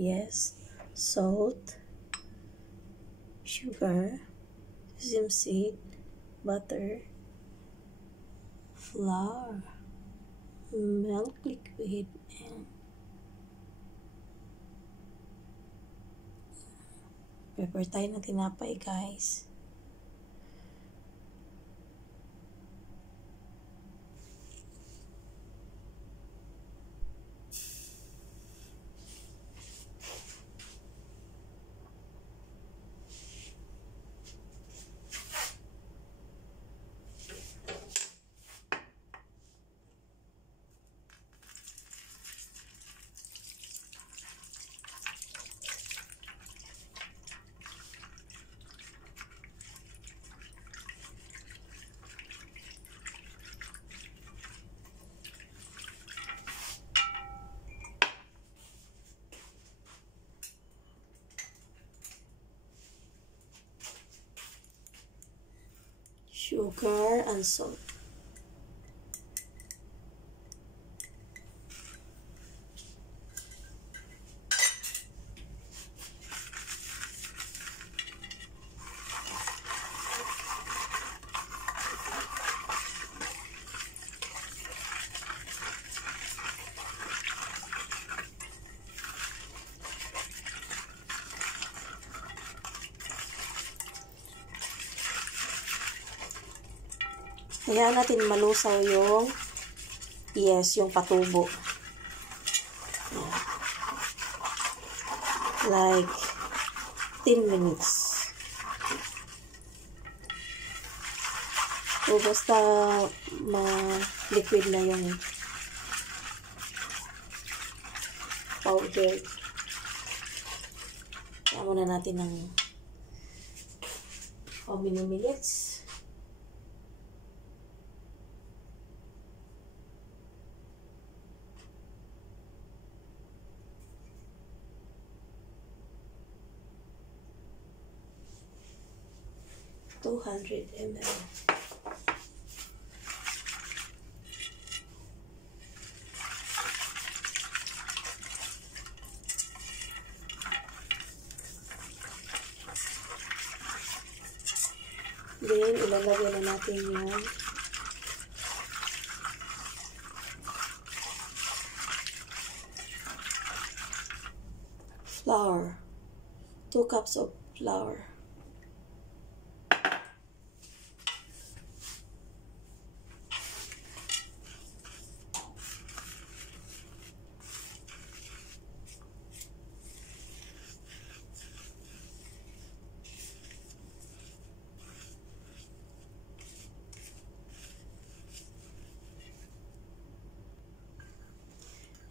Yes, salt, sugar, sesame seed, butter, flour, milk liquid, and prepare tayo ng tinapay, guys. Sugar and salt. Hayaan natin malusaw yung yung patubo. Like 10 minutes. So, basta ma-liquid na yung powder. Kaya muna natin ng how many minutes? $200 ml. Then, ilalagay na natin yung flour. 2 cups of flour.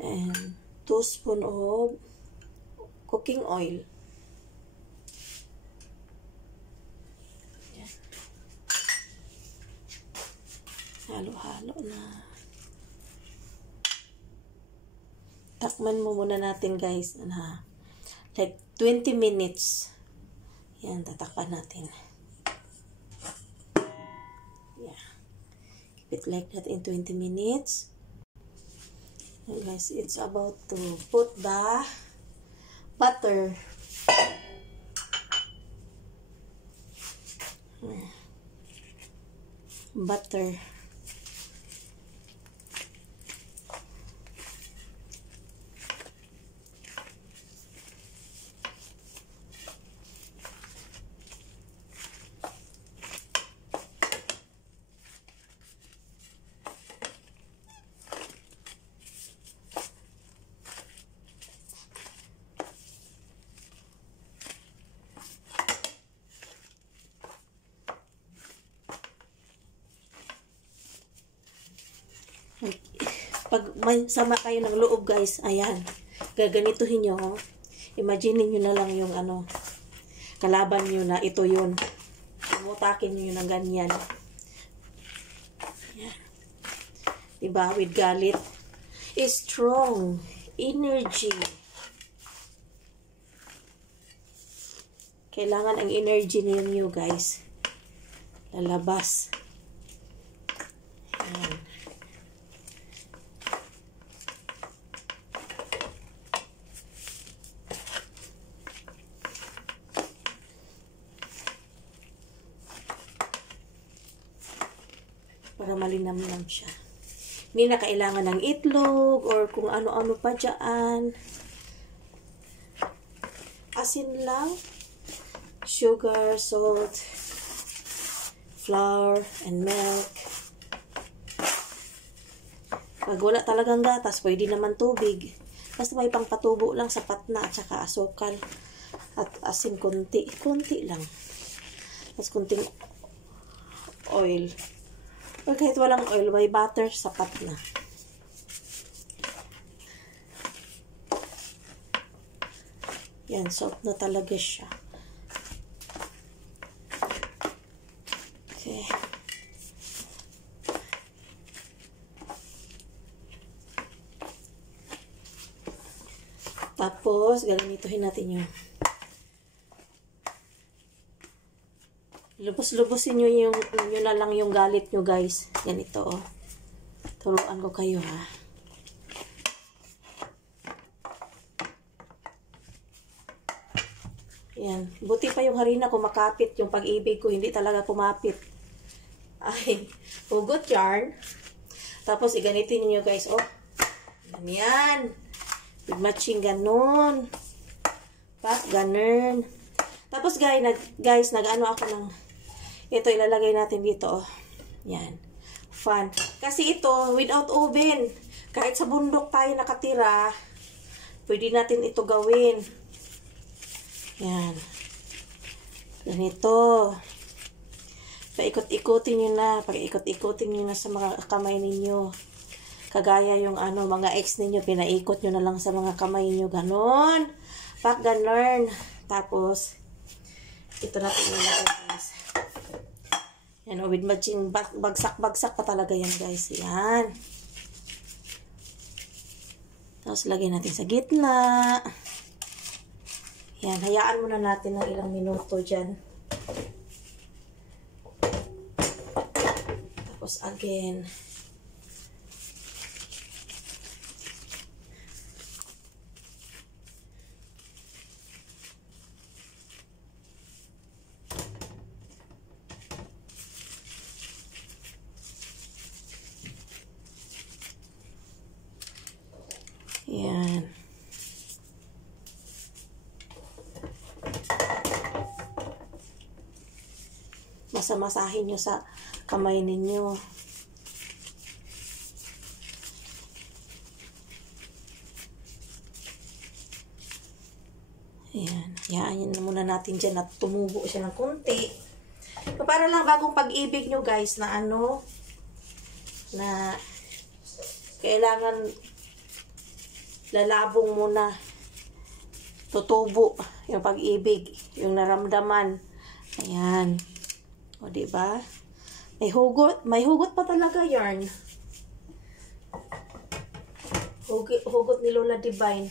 And 2 spoons of cooking oil. Yan. Halo-halo na. Takman mo muna natin, guys. Like 20 minutes. Yan, tatakpan natin. Yeah. Keep it like that in 20 minutes. And guys, it's about to put the butter. Butter. Pag may sama kayo ng loob, guys, ayan, gaganituhin nyo. Imagine nyo na lang yung kalaban nyo na ito yun. Mutakin nyo ng ganyan. Ayan. Diba? With galit. Is strong. Energy. Kailangan ang energy ninyo, guys. Lalabas. Ayan. para malinamnam siya. Hindi na kailangan ng itlog or kung ano-ano pa dyan. Asin lang, sugar, salt, flour, and milk. Pag wala talagang gatas, pwede naman tubig. Basta may pangpatubo lang, sapat na, at saka asukal. At asin konti. Konti lang. Tapos konting oil. O kahit walang oil, may butter, sapat na. Yan, soft na talaga siya. Okay. Tapos, gaganituhin natin yun. Lubos-lubosin nyo yung, yun na lang yung galit nyo, guys. Ganito, oh. Turuan ko kayo, ha. Yan. Buti pa yung harina ko makapit. Yung pag-ibig ko, hindi talaga kumapit. Ay, hugot yarn. Tapos, iganitin nyo, guys, oh. Yan. Matching ganun. Pat, ganun. Tapos, guys, nag-ano ako ng ito, ilalagay natin dito, oh. Yan. Fan. Kasi ito, without oven. Kahit sa bundok tayo nakatira, pwede natin ito gawin. Yan. Ganito. Paikot-ikutin nyo na. Pag-ikot-ikutin nyo na sa mga kamay ninyo. Kagaya yung mga ex ninyo, pinaikot nyo na lang sa mga kamay nyo. Ganon. Pak, ganon. Tapos, ito natin yung guys. Yan, with matching bagsak-bagsak pa talaga yan, guys. Yan. Tapos, lagay natin sa gitna. Yan, hayaan muna natin ng ilang minuto dyan. Tapos, again. Yan. Masamasahin nyo sa kamay ninyo. Ayan. Hayaan muna natin dyan at tumubo siya ng konti. Para lang bagong pag-ibig nyo, guys, na na kailangan lalabong muna, tutubo yung pag-ibig, yung naramdaman. Ayan. O, diba? May hugot pa talaga yarn. Hugot ni Lola Divine.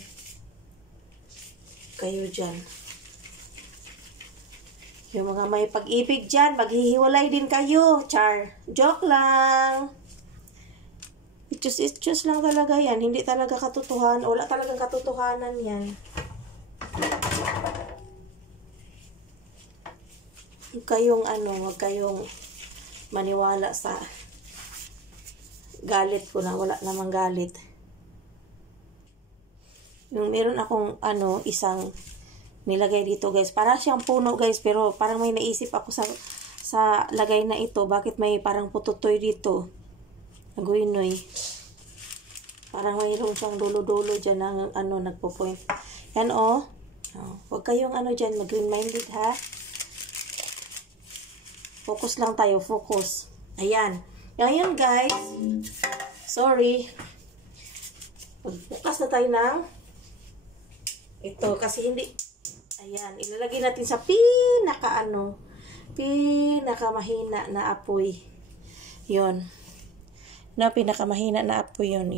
Kayo dyan. Yung mga may pag-ibig dyan, maghihiwalay din kayo. Char. Joke lang. Itchus lang talaga yan. Hindi talaga katotohanan. Wala talagang katotohanan yan. Huwag kayong maniwala sa galit ko na wala namang galit. Yung meron akong isang nilagay dito, guys. Para siyang puno, guys, pero parang may naisip ako sa lagay na ito. Bakit may parang pututoy dito? Naguinoy. Parang mayroon siyang dulo-dulo dyan ng nagpo-point. Yan, oh. Huwag kayong dyan, mag-green-minded, ha? Focus lang tayo, focus. Ayan. Ayan, guys. Sorry. Bukas na tayo ng ito, kasi hindi. Ayan, ilalagay natin sa pinakamahina na apoy. Yun. Pinakamahina na apoy yun.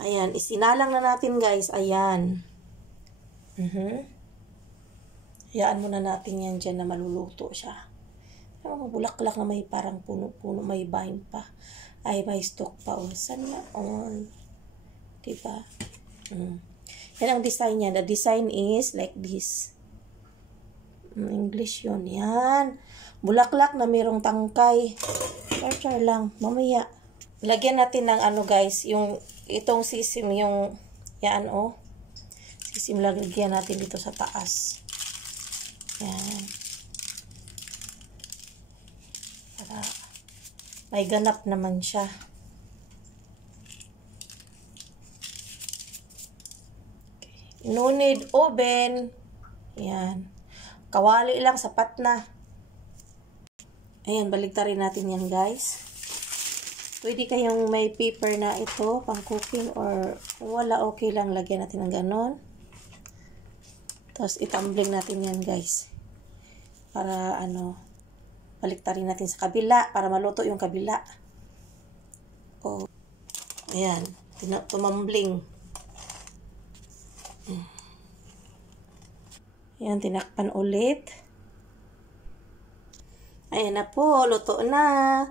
Ayan, isinalang na natin, guys. Ayan. Hayaan muna natin yan dyan na maluluto siya. Bulaklak na may parang puno-puno, may vine pa. Ay, may stalk pa. Sana all. Diba? Yan ang design niya. The design is like this. English yun. Yan. Bulaklak na mayroong tangkay. Char lang. Mamaya. Lagyan natin ng ano guys. Yung itong sisim. Yung yan oh. Sisim lagyan natin dito sa taas. Yan. Para may ganap naman siya. Okay. No need oven. Yan. Kawali lang, sapat na. Ayan, baligtarin natin yan guys. Pwede kayong may paper na ito, pang cooking, or kung wala, okay lang, lagyan natin ng ganon. Tapos itumbling natin yan guys. Para ano, baligtarin natin sa kabila, para maluto yung kabila. Oh. Ayan, tumambling. Ayan, tinakpan ulit. Ayan na po, luto na.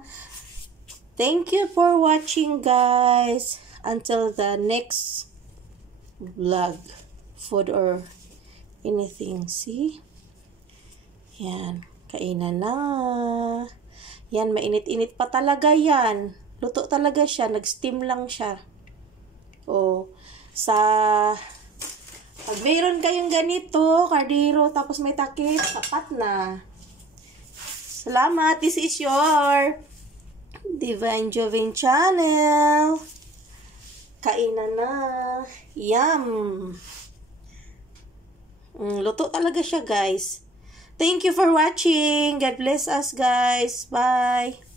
Thank you for watching guys. Until the next vlog. Food or anything. See? Yan, kainan na. Yan, mainit-init pa talaga yan. Luto talaga siya, nag-steam lang siya. O, pag mayroon kayong ganito, kardero, tapos may takip, sapat na. Salamat. This is your Divine Jovin channel. Kainan na. Yum. Luto talaga siya, guys. Thank you for watching. God bless us, guys. Bye.